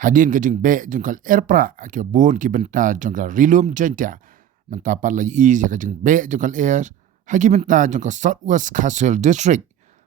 Hadin ke jeng be jengkal Prah ke bon ki benta jengkal Rilum Jaiñtia mentapat lagi ke jeng be jengkal hagi benta jengkal Southwest Khasi District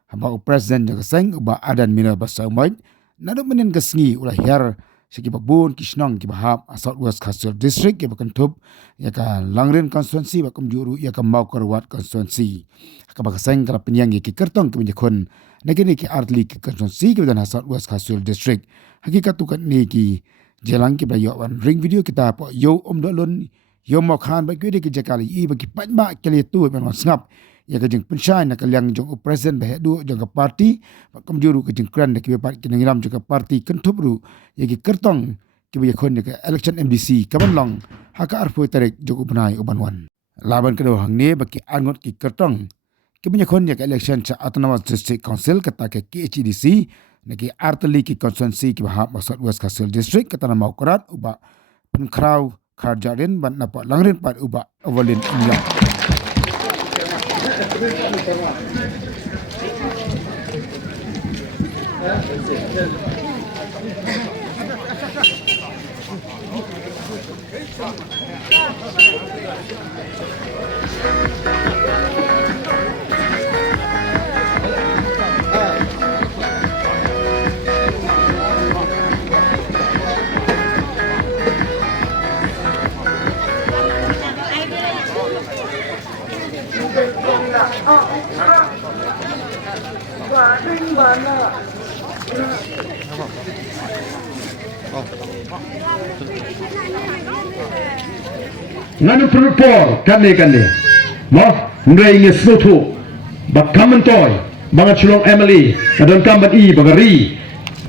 hamba presiden jengkal seng uba adan mina basa umai nado menen kesngi ulah Lyer segi bon kisnong ki bahap Southwest Khasi District ke bakentup ya ka Langren constituency bakum juru ya ka mau kerwat constituency ka bakaseng kala penyang ki kertong ke menyekon negeri ki artli ki constituency ke dan Southwest Khasi District hakikat tu kan ni ki jelang ki bayo wan ring video kita po yo dolun yo mo khan ba ki jakali I ba ki panba kali tu men ngap ya ka jeng pensyai nak liang jong presiden ba du jong ka parti ba kam juru ke jeng kran ki part ki ngiram jong ka parti kentup ru ya ki kertong ki ba khon ka election MDC ka ban long haka arfu tarek jong ubnai ubanwan laban kedo hang ni ba ki angot ki kertong ki ba khon ya ka election cha autonomous district council kata ke KHDC nagi artli ki constituency ki bahap Southwest Khasi District kata nama ukurat uba penkrau karjarin ban napa langrin pat uba avalin inyo. Nganu perupor kane mo mrai nge snotu bak kamantoy bangat sulong Emily kadon kamban I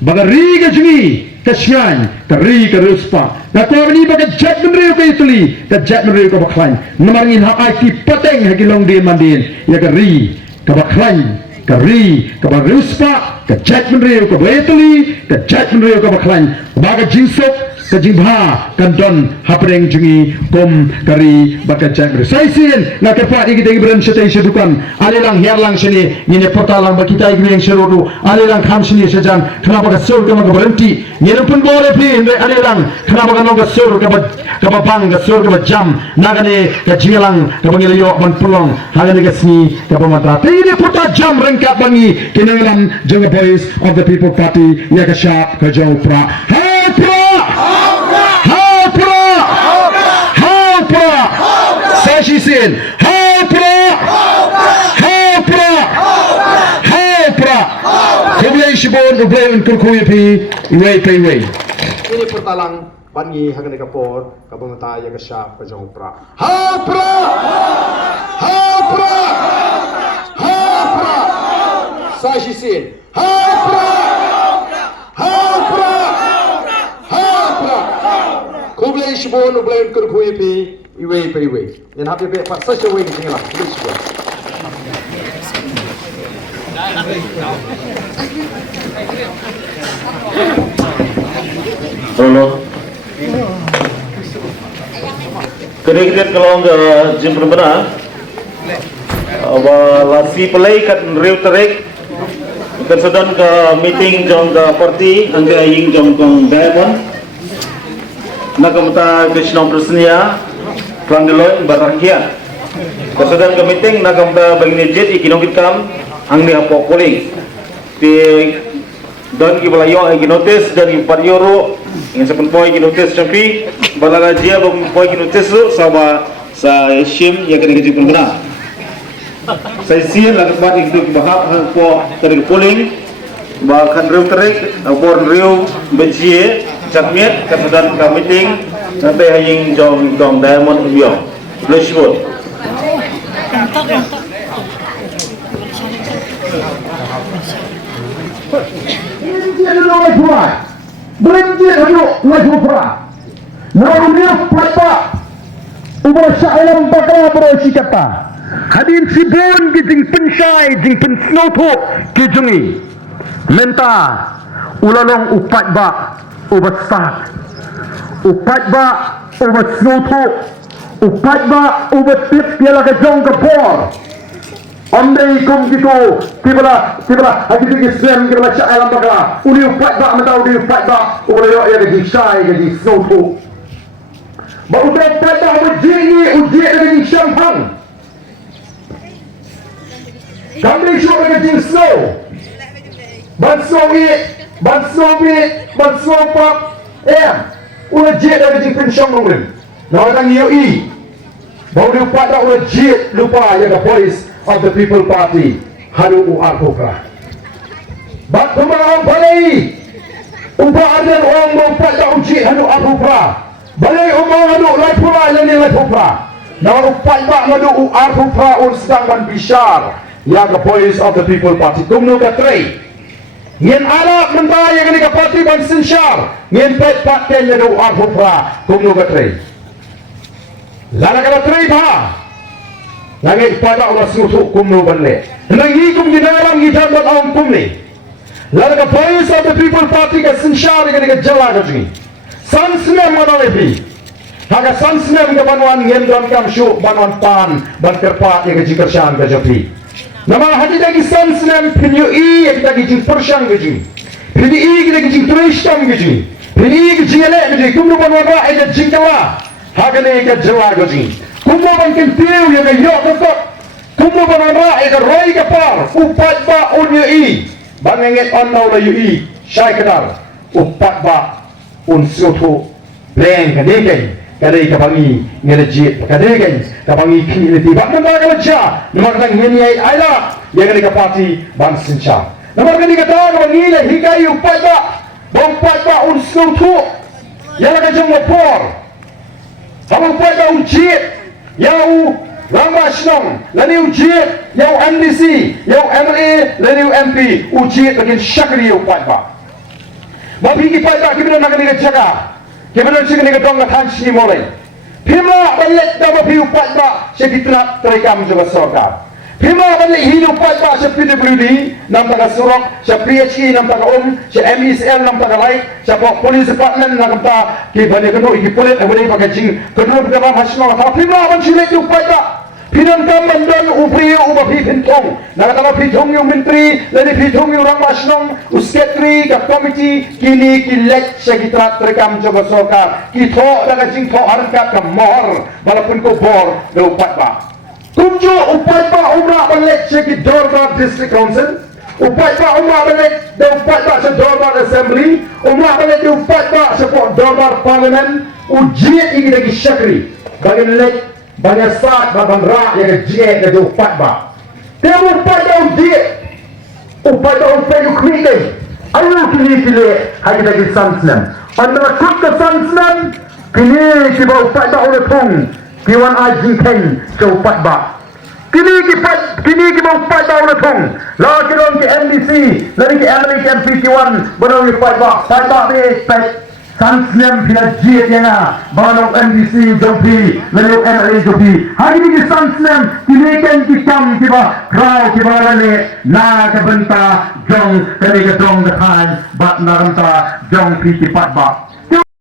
bagari ke jungi kesyan kari ke ruspa na ko ni baga jet menriu ke ituli ka jet menriu ka baklan namarngin ha IT pateng ha gilong di mandin ya kari ka baklan kari ka ruspa ka jet menriu ka ituli ka jet menriu ka baklan baga jinsok ka jibha kandon hapreng jungi kom kari baka jet menriu saisin na ka fa igi beran setai sedukan alilang herlang sini ngine portalang bakita igi yang serodu alilang kham sini sejan kenapa ka sur ka berhenti ngine pun boleh pi alilang kenapa ka nongka sur ka bang ka sur ka jam nagane ka jilang ka bangiliyo ban pulong hagane ka sini ka pamatra ini porta jam rengkap bangi kinangalan jonga boys of the people party ya ka sharp ka jau pra Sashisin Prah Kublai Shibon Ublai Unkurkuyipi Iway Payway ini pertalang bangi hagane kapor kabangata ya ka sharp ka jau pra Sashisin Kublai Shibon Ublai Unkurkuyipi Iway Payway yan happy be pa such a way ni lah Kublai Shibon Tolong. Kira-kira kalau anda jemput benar, lasi pelai kat riu terik, tersedang ke meeting jom ke parti, anda ingin jom ke diamond, nak kita Krishna Prasnya, Prandeloi Barakia, tersedang ke meeting, nak kita bagi jet ikinong kitam, anda apa calling, dan kita belajar lagi notis dan kita parioro yang sepenpoy kita notis tapi balaga dia berpoy kita notis tu sama sa shim yang kena kita benar. Saya sian lagi part itu bahap po dari polling bahkan riu terik apor riu bencie cakmiat kemudian ke meeting sampai hanya jom diamond biar flashboard. Berhenti laju Prah. Namanya Prah. Ubah syailam bakal berosi kata. Hadin sibun kijing pensyai jing pensnoto kijungi. Menta ulalong upat ba ubat sak. Upat ba ubat snoto. Upat ba ubat tip piala kejong kepor. Andai kum gitu, kibla hati kita Islam kibla cakap alam bakal. Uli upat bak mentau uli upat bak. Uli ya gaji syai gaji snow tu. Baru upat bak uji ni uji gaji syampang. Kami syok gaji snow. Ban snow pop. Uli jet gaji pensyong nungin. Nak orang UI. Baru upat bak uli jet lupa ya the voice of the People Party halu Prah. Bak pembangun balai upah ada orang membuat tak uji halu Prah. Balai umang halu Lyer Lyer Prah. Nama upat bak halu Prah sedang ban bishar yang the voice of the People Party kumno katrai. Ngin anak mentah yang ni ke parti ban sinsyar. Ngin pet paten halu Prah kumno katrai. Lala katrai ba? Langit pada Allah susu kumno banle. Nangi kum di dalam kita buat awam kum ni. Lalu ke voice of the People Party ke sinsyar ke jala ke jini. Sansnem mana lepi. Haga sansnem ke banuan ngendon kam syuk banuan pan ban kerpat ke jikar syam ke japi. Nama hati lagi sansnem pinyu i kita ke jing persyang ke jini. Pinyu i kita ke jing trishtam ke jini. Pinyu i ke jing elek ke jini. Kumno banuan ra ke jing jala. Haga ni ke jala ke jini. Kumo bangkin tiu yang yok tetap. Kumo banara yang roi kapar. Upat ba unya i. Bangenget onau la UI. Syai kedar. Upat ba un sioto. Leng kadegen. Kadai kabangi ngelejit. Kadegen kabangi kini tiba. Nampak keleja. Nampak ngeni aila. Yang kali kapati bang sinca. Nampak kini kata kabangi le hikai upat ba. Upat ba un sioto. Yang kajang wapor. Kamu upat ba ujit. Yang Ramashnong, lalu ujian, yang MDC, yang MLA, lalu MP, ujian bagian syakri upat ba. Bapi kipat ba kita nak kena jaga. Kita nak kena dong ngatan sini mulai. Pima balik dah bapi upat ba, sekitar terekam juga sorga. Pima balik hidup upat ba, PWD, nam taga surok, PHE nam taga MECL nam taga lain, Police Department nam taga kibane keno ikipolit, abone pakai jing, keno berapa Ramashnong. Tapi pima ban silik upat ba. Pinan kaman dan upri ubapi pintong. Nakatama pintong yung menteri, lani pintong yung Ramashnong, usketri ka komiti, kini kilek sekitrat terekam coba soka, kito daga jing to arangkat ka mor, walaupun ko bor, na upat ba. Kumjo upat ba umrah balik sekit Dorbar District Council, upat ba umrah balik da upat ba sa Dorbar Assembly, umrah balik da upat ba sa Dorbar Parliament, ujiat ini lagi syakri, bagi lek banyak saat babang rak yang jiat dari upat ba. Dia upat dah upat yuk kini. Ayo kini hari lagi sansnem. Anda kut ke sansnem kini kiba upat dah oleh pung kiwan ajing ken ke upat ba. Kini kiba upat dah oleh pung. Lalu kita ke MDC, lari ke MLA ke MP kiwan benar upat ba. Upat ba ni pet. Sansnem pila jiat yang banok MDC jopi, lalu MLA jopi. Hari ini sansnem kinikan kikam kiba Prah kiba lane na kabenta jong kani kadong dekan bat naranta jong pi kipat ba.